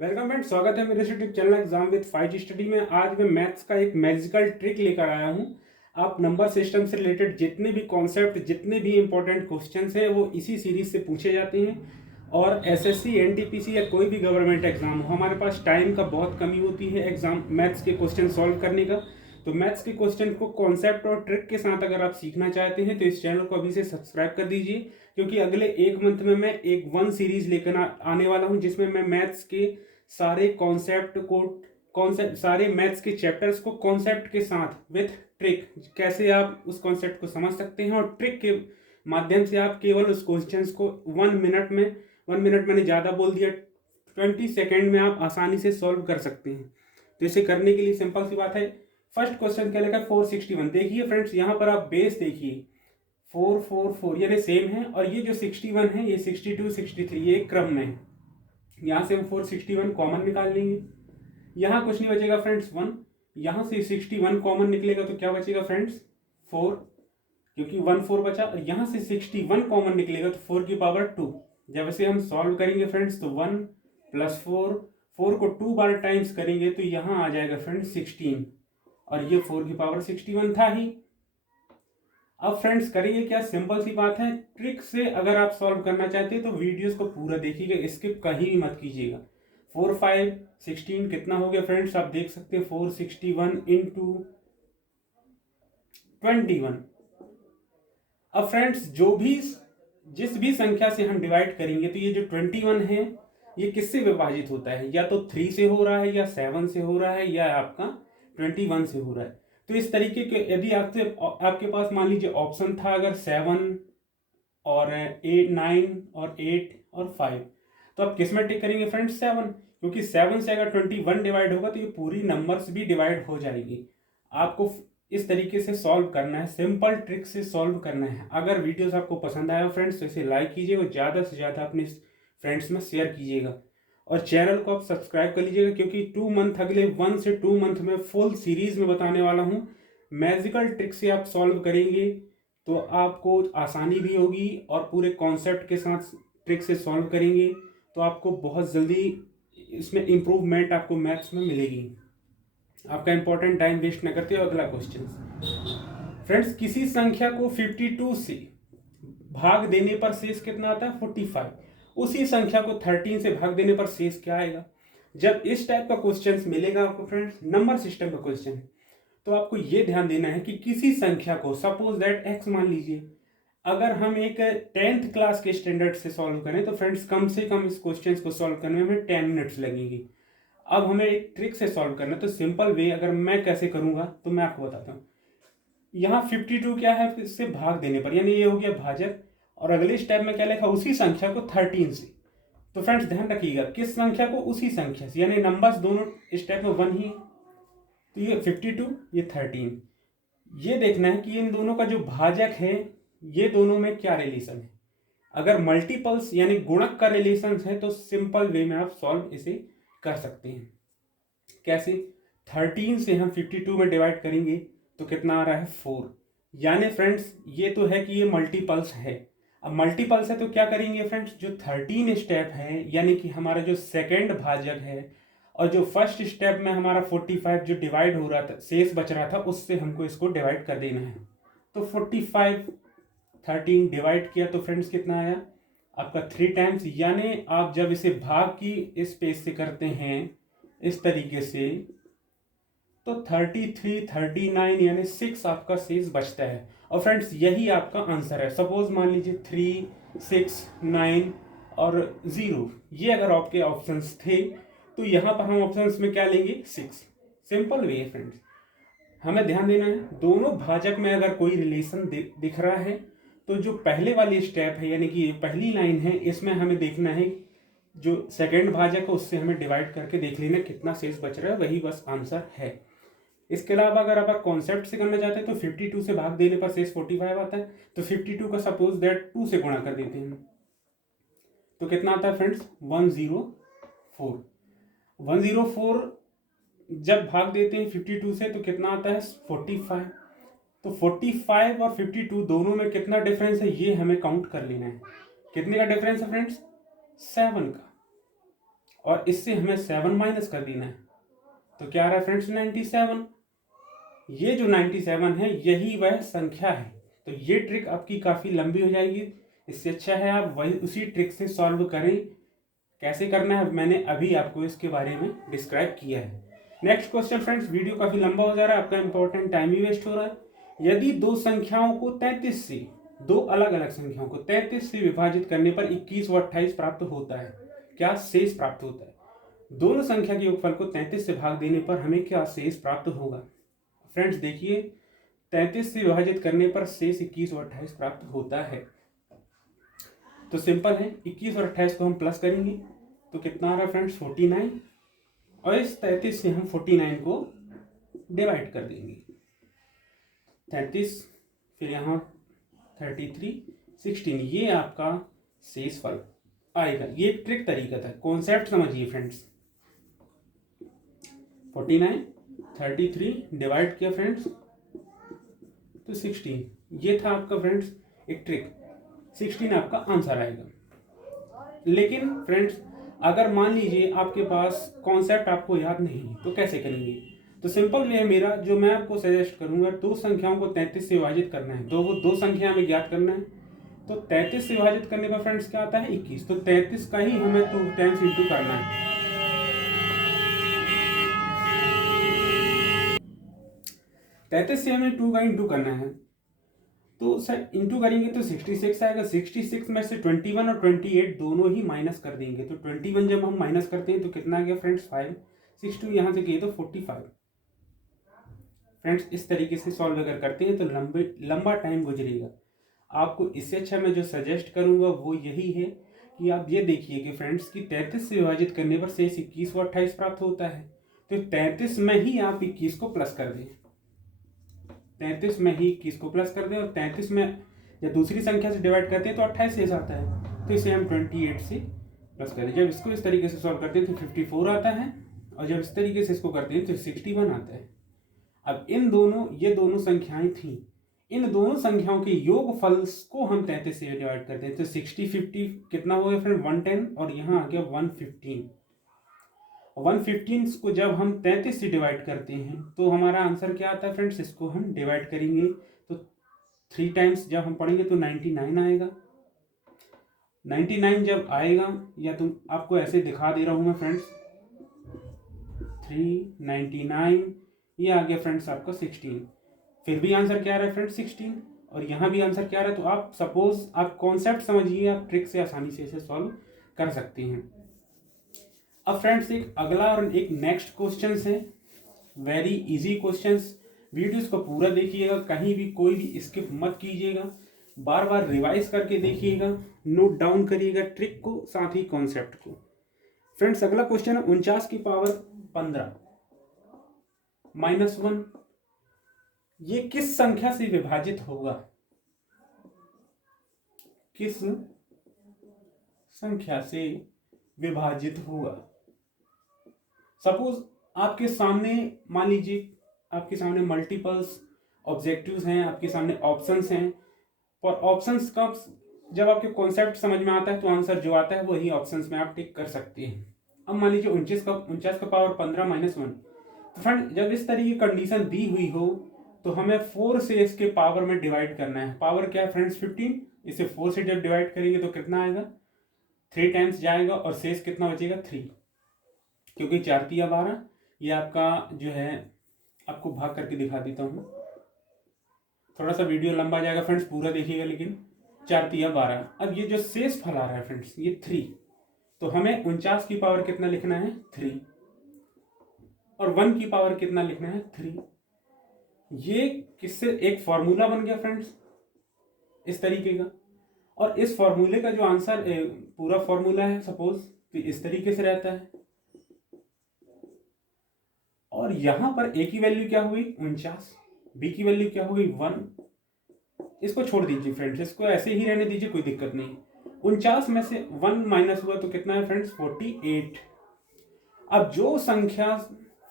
Welcome friend, स्वागत है मेरे YouTube channel exam with 5G study में। आज मैं मैथ्स का एक मैजिकल ट्रिक लेकर आया हूं। आप नंबर सिस्टम से रिलेटेड जितने भी कॉन्सेप्ट, जितने भी इंपॉर्टेंट क्वेश्चंस हैं वो इसी सीरीज से पूछे जाते हैं। और एसएससी, एनटीपीसी या कोई भी गवर्नमेंट एग्जाम हो, हमारे पास टाइम का बहुत कमी होती है एग्जाम मैथ्स के क्वेश्चन सॉल्व करने का। तो मैथ्स के क्वेश्चन को कॉन्सेप्ट और ट्रिक के साथ अगर आप सीखना चाहते हैं तो इस चैनल को अभी से सब्सक्राइब कर दीजिए, क्योंकि अगले एक मंथ में मैं एक वन सीरीज लेकर आने वाला हूं जिसमें मैं मैथ्स के सारे कॉन्सेप्ट सारे मैथ्स के चैप्टर्स को कॉन्सेप्ट के साथ विथ ट्रिक, कैसे आप उस कॉन्सेप्ट को समझ सकते हैं और ट्रिक के माध्यम से आप केवल उस क्वेश्चंस को 1 मिनट में, 1 मिनट मैंने ज़्यादा बोल दिया, 20 सेकेंड में आप आसानी से सॉल्व कर सकते हैं। तो इसे करने के लिए सिंपल सी बात है। फर्स्ट क्वेश्चन क्या लिखा है? 461। देखिए फ्रेंड्स, यहाँ पर आप बेस देखिए, 444 यानी सेम है, और ये जो 61 है ये 62 63 ये एक क्रम में है। यहाँ से हम 461 कॉमन निकाल लेंगे, यहाँ कुछ नहीं बचेगा फ्रेंड्स 1। यहाँ से 61 कॉमन निकलेगा तो क्या बचेगा फ्रेंड्स? 4, क्योंकि 1 4 बचा। और यहाँ से 61 कॉमन निकलेगा तो 4 की पावर 2। जब इसे हम सॉल्व करेंगे फ्रेंड्स तो 1 + 4, 4 को 2 बार टाइम्स करेंगे तो यहाँ आ जाएगा फ्रेंड्स 16, और ये 4 की पावर 61 था ही। अब फ्रेंड्स करिए क्या, सिंपल सी बात है। ट्रिक से अगर आप सॉल्व करना चाहते हैं तो वीडियोस को पूरा देखिएगा, स्किप कहीं भी मत कीजिएगा। 4 5 16 कितना हो गया फ्रेंड्स? आप देख सकते हैं 461 इंटू 21। अब फ्रेंड्स जिस भी संख्या से हम डिवाइड करेंगे तो ये जो 21 है ये किससे विभाजित होता है? या तो 3 से हो रहा है, या 7 से हो रहा है, या आपका 21 से हो रहा है। तो इस तरीके के यदि आपके पास मान लीजिए ऑप्शन था अगर 7 और 8 9 और 8 और 5, तो आप किस में टिक करेंगे फ्रेंड्स? 7, क्योंकि 7 से अगर 21 डिवाइड होगा तो ये पूरी नंबर्स भी डिवाइड हो जाएगी। आपको इस तरीके से सॉल्व करना है, सिंपल ट्रिक से सॉल्व करना है। अगर वीडियोस आपको पसंद आया फ्रेंड्स तो इसे लाइक कीजिए और ज़्यादा से ज़्यादा अपने फ्रेंड्स में शेयर कीजिएगा, और चैनल को आप सब्सक्राइब कर लीजिएगा, क्योंकि 2 मंथ, अगले 1 से 2 मंथ में फुल सीरीज में बताने वाला हूँ। मैजिकल ट्रिक से आप सॉल्व करेंगे तो आपको आसानी भी होगी, और पूरे कॉन्सेप्ट के साथ ट्रिक से सॉल्व करेंगे तो आपको बहुत जल्दी इसमें इम्प्रूवमेंट आपको मैथ्स में मिलेगी। आपका इंपॉर्टेंट टाइम वेस्ट न करते हो। अगला क्वेश्चन फ्रेंड्स, किसी संख्या को 52 से भाग देने पर शेष कितना आता है? 45। उसी संख्या को 13 से भाग देने पर शेष क्या आएगा? जब इस टाइप का क्वेश्चन मिलेगा आपको फ्रेंड्स, नंबर सिस्टम का क्वेश्चन है, तो आपको ये ध्यान देना है कि किसी संख्या को, सपोज दैट एक्स मान लीजिए, अगर हम एक 10th क्लास के स्टैंडर्ड से सॉल्व करें तो फ्रेंड्स कम से कम इस क्वेश्चन को सॉल्व करने में 10 मिनट्स लगेंगे। अब हमें एक ट्रिक से सॉल्व करना है, तो सिंपल वे अगर मैं कैसे करूंगा तो मैं आपको बताता हूँ। यहाँ 52 क्या है? इससे भाग देने पर, यानी ये हो गया भाजक, और अगले स्टेप में क्या लिखा? उसी संख्या को 13 से। तो फ्रेंड्स ध्यान रखिएगा, किस संख्या को? उसी संख्या से, यानी नंबर्स दोनों स्टेप में 1 ही है। तो ये 52, ये 13। ये देखना है कि इन दोनों का जो भाजक है, ये दोनों में क्या रिलेशन है। अगर मल्टीपल्स यानी गुणक का रिलेशन है तो सिंपल वे में आप सॉल्व इसे कर सकते हैं। कैसे? 13 से हम 52 में डिवाइड करेंगे तो कितना आ रहा है? 4। यानी फ्रेंड्स ये तो है कि ये मल्टीपल्स है। अब मल्टीपल्स है तो क्या करेंगे फ्रेंड्स? जो 13 स्टेप है, यानी कि हमारा जो सेकेंड भाजक है, और जो फर्स्ट स्टेप में हमारा 45 जो डिवाइड हो रहा था, शेष बच रहा था, उससे हमको इसको डिवाइड कर देना है। तो 45 13 डिवाइड किया तो फ्रेंड्स कितना आया? आपका 3 टाइम्स। यानी आप जब इसे भाग की स्पेस से करते हैं इस तरीके से, तो 33 39 यानी 6 आपका शेष बचता है। और फ्रेंड्स यही आपका आंसर है। सपोज मान लीजिए 3 6 9 और 0, ये अगर आपके ऑप्शंस थे तो यहाँ पर हम ऑप्शंस में क्या लेंगे? 6। सिंपल वे है फ्रेंड्स। हमें ध्यान देना है, दोनों भाजक में अगर कोई रिलेशन दिख रहा है तो जो पहले वाली स्टेप है, यानी कि पहली लाइन है, इसमें हमें देखना है जो सेकंड भाजक है उससे हमें डिवाइड करके देख लेना कितना शेष बच रहा है, वही बस आंसर है। इसके अलावा अगर आप कॉन्सेप्ट से करना चाहते हैं तो 52 से भाग देने पर शेष 45 आता है। तो 52 का सपोज दैट 2 से गुणा कर देते हैं तो कितना आता है फ्रेंड्स? 104। 104 जब भाग देते हैं 52 से तो कितना आता है? 45। तो 45 और 52 दोनों में कितना डिफरेंस है, ये हमें काउंट कर लेना है। कितने का डिफरेंस है फ्रेंड्स? 7 का। और इससे हमें 7 माइनस कर देना है, तो क्या आ रहा है फ्रेंड्स 97। ये जो 97 है यही वह संख्या है। तो ये ट्रिक आपकी काफ़ी लंबी हो जाएगी, इससे अच्छा है आप वही उसी ट्रिक से सॉल्व करें। कैसे करना है मैंने अभी आपको इसके बारे में डिस्क्राइब किया है। नेक्स्ट क्वेश्चन फ्रेंड्स, वीडियो काफ़ी लंबा हो जा रहा है, आपका इंपॉर्टेंट टाइम ही वेस्ट हो रहा है। यदि दो संख्याओं को 33 से, दो अलग अलग संख्याओं को 33 से विभाजित करने पर 21 व 28 प्राप्त होता है, क्या शेष प्राप्त होता है? दोनों संख्या के योगफल को 33 से भाग देने पर हमें क्या शेष प्राप्त होगा? फ्रेंड्स देखिए, 33 से विभाजित करने पर शेष 21 और 28 प्राप्त होता है। तो सिंपल है, 21 और 28 को हम प्लस करेंगे तो कितना आ रहा है फ्रेंड्स 49, और इस 33 से हम 49 को डिवाइड कर देंगे। 33 फिर यहाँ 33 16, ये आपका शेष फल आएगा। ये ट्रिक तरीका था, कॉन्सेप्ट समझिए फ्रेंड्स। 49 33 डिवाइड किया फ्रेंड्स तो 16, ये था आपका फ्रेंड्स एक ट्रिक। 16 आपका आंसर आएगा। लेकिन फ्रेंड्स अगर मान लीजिए आपके पास कॉन्सेप्ट आपको याद नहीं है तो कैसे करेंगे? तो सिंपल वे है मेरा, जो मैं आपको सजेस्ट करूंगा, दो संख्याओं को 33 से विभाजित करना है, दो संख्या हमें ज्ञात करना है। तो 33 से विभाजित करने पर फ्रेंड्स क्या आता है 21, तो 33 का ही हमें 2 टाइम्स इंटू करना है। 33 से हमें 2 का इंटू करना है, तो सर इंटू करेंगे तो 66 आएगा। 66 में से 21 और 28 दोनों ही माइनस कर देंगे, तो 21 जब हम माइनस करते हैं तो कितना आ गया फ्रेंड्स 5, 62 यहाँ से किए तो 45। फ्रेंड्स इस तरीके से सॉल्व अगर करते हैं तो लंबा टाइम गुजरेगा। आपको इससे अच्छा मैं जो सजेस्ट करूंगा वो यही है कि आप ये देखिए कि फ्रेंड्स की 33 से विभाजित करने पर शेष 21 व 28 प्राप्त होता है, तो 33 में ही आप 21 को प्लस कर दें। 33 में ही 21 को प्लस कर दें, और 33 में जब दूसरी संख्या से डिवाइड करते हैं तो 28 शेष आता है, तो इसे हम 28 से प्लस करें। जब इसको इस तरीके से सॉल्व करते हैं तो 54 आता है, और जब इस तरीके से इसको करते हैं तो 61 आता है। अब ये दोनों संख्याएं थी, इन दोनों संख्याओं के योगफल को हम 33 से डिवाइड करते हैं, तो 60 50 कितना हो गया फ्रेंड 110, और यहाँ आ गया 115। 115 को जब हम 33 से डिवाइड करते हैं तो हमारा आंसर क्या आता है फ्रेंड्स, इसको हम डिवाइड करेंगे तो 3 टाइम्स जब हम पढ़ेंगे तो 99 आएगा। 99 जब आएगा, या तो आपको ऐसे दिखा दे रहा हूं मैं फ्रेंड्स, 399, ये आ गया फ्रेंड्स आपका 16। फिर भी आंसर क्या आ रहा है फ्रेंड्स 16, और यहाँ भी आंसर क्या आ रहा है। तो आप सपोज आप कॉन्सेप्ट समझिए, आप ट्रिक से आसानी से इसे सॉल्व कर सकते हैं। अब फ्रेंड्स एक अगला और एक नेक्स्ट क्वेश्चन है, वेरी इजी क्वेश्चंस। वीडियोस को पूरा देखिएगा, कहीं भी कोई भी स्किप मत कीजिएगा, बार बार रिवाइज करके देखिएगा, नोट डाउन करिएगा ट्रिक को साथ ही कॉन्सेप्ट को। फ्रेंड्स अगला क्वेश्चन है 49 की पावर 15 -1, ये किस संख्या से विभाजित होगा? किस संख्या से विभाजित होगा? सपोज आपके सामने, मान लीजिए आपके सामने मल्टीपल्स ऑब्जेक्टिव्स हैं, आपके सामने ऑप्शंस हैं, और ऑप्शंस का जब आपके कॉन्सेप्ट समझ में आता है तो आंसर जो आता है वही ऑप्शंस में आप टिक कर सकते हैं। अब मान लीजिए 49 का पावर 15 -1, तो फ्रेंड जब इस तरह की कंडीशन दी हुई हो तो हमें 4 से इसके पावर में डिवाइड करना है। पावर क्या है फ्रेंड्स 15, इसे 4 से जब डिवाइड करेंगे तो कितना आएगा 3 टाइम्स जाएगा, और शेष कितना बचेगा 3, क्योंकि 4 तिया 12, ये आपका जो है आपको भाग करके दिखा देता हूँ, थोड़ा सा वीडियो लंबा जाएगा फ्रेंड्स, पूरा देखिएगा, लेकिन 4 तिया 12। अब ये जो शेष फल आ रहा है फ्रेंड्स ये 3, तो हमें 49 की पावर कितना लिखना है 3, और 1 की पावर कितना लिखना है 3। ये किससे एक फॉर्मूला बन गया फ्रेंड्स इस तरीके का, और इस फॉर्मूले का जो आंसर पूरा फॉर्मूला है सपोज तो इस तरीके से रहता है, और यहां पर ए की वैल्यू क्या हुई 49, बी की वैल्यू क्या होगी 1। इसको छोड़ दीजिए फ्रेंड्स, इसको ऐसे ही रहने दीजिए, कोई दिक्कत नहीं। 49 में से 1 माइनस हुआ तो कितना है फ्रेंड्स 48। अब जो संख्या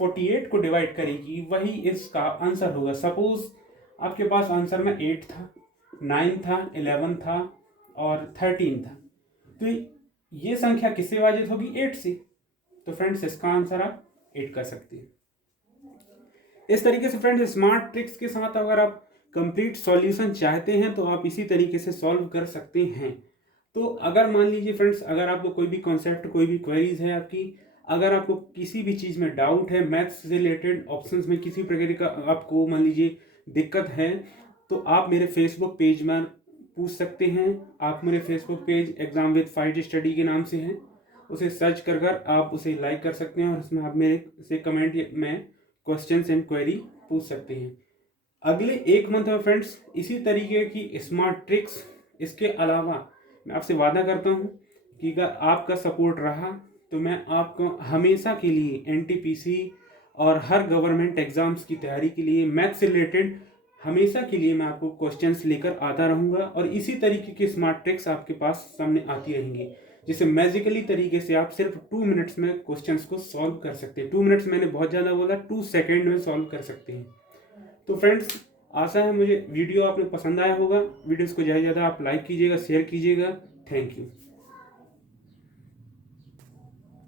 48 को डिवाइड करेगी वही इसका आंसर होगा। सपोज आपके पास आंसर में 8 था, 9 था, 11 था और 13 था, तो ये संख्या किससे विभाजित होगी 8 से, तो फ्रेंड्स इसका आंसर आप 8 कर सकते हैं। इस तरीके से फ्रेंड्स स्मार्ट ट्रिक्स के साथ अगर आप कंप्लीट सॉल्यूशन चाहते हैं तो आप इसी तरीके से सॉल्व कर सकते हैं। तो अगर मान लीजिए फ्रेंड्स, अगर आपको कोई भी कॉन्सेप्ट, कोई भी क्वेरीज है आपकी, अगर आपको किसी भी चीज़ में डाउट है, मैथ्स से रिलेटेड ऑप्शंस में किसी प्रकार का आपको मान लीजिए दिक्कत है, तो आप मेरे फेसबुक पेज में पूछ सकते हैं। आप मेरे Facebook page exam with fight study के नाम से है, उसे सर्च कर कर आप उसे लाइक कर सकते हैं और उसमें आप मेरे से कमेंट में क्वेश्चंस एंड क्वेरी पूछ सकते हैं। अगले 1 मंथ में फ्रेंड्स इसी तरीके की स्मार्ट ट्रिक्स, इसके अलावा मैं आपसे वादा करता हूँ कि अगर आपका सपोर्ट रहा तो मैं आपको हमेशा के लिए एनटीपीसी और हर गवर्नमेंट एग्जाम्स की तैयारी के लिए मैथ्स से रिलेटेड हमेशा के लिए मैं आपको क्वेश्चंस लेकर आता रहूँगा और इसी तरीके की स्मार्ट ट्रिक्स आपके पास सामने आती रहेंगी, जिसे मैजिकली तरीके से आप सिर्फ 2 मिनट्स में क्वेश्चंस को सॉल्व कर सकते हैं। 2 मिनट्स मैंने बहुत ज़्यादा बोला, 2 सेकेंड में सॉल्व कर सकते हैं। तो फ्रेंड्स आशा है मुझे वीडियो आपने पसंद आया होगा। वीडियोस को ज़्यादा से ज़्यादा आप लाइक कीजिएगा, शेयर कीजिएगा। Thank you.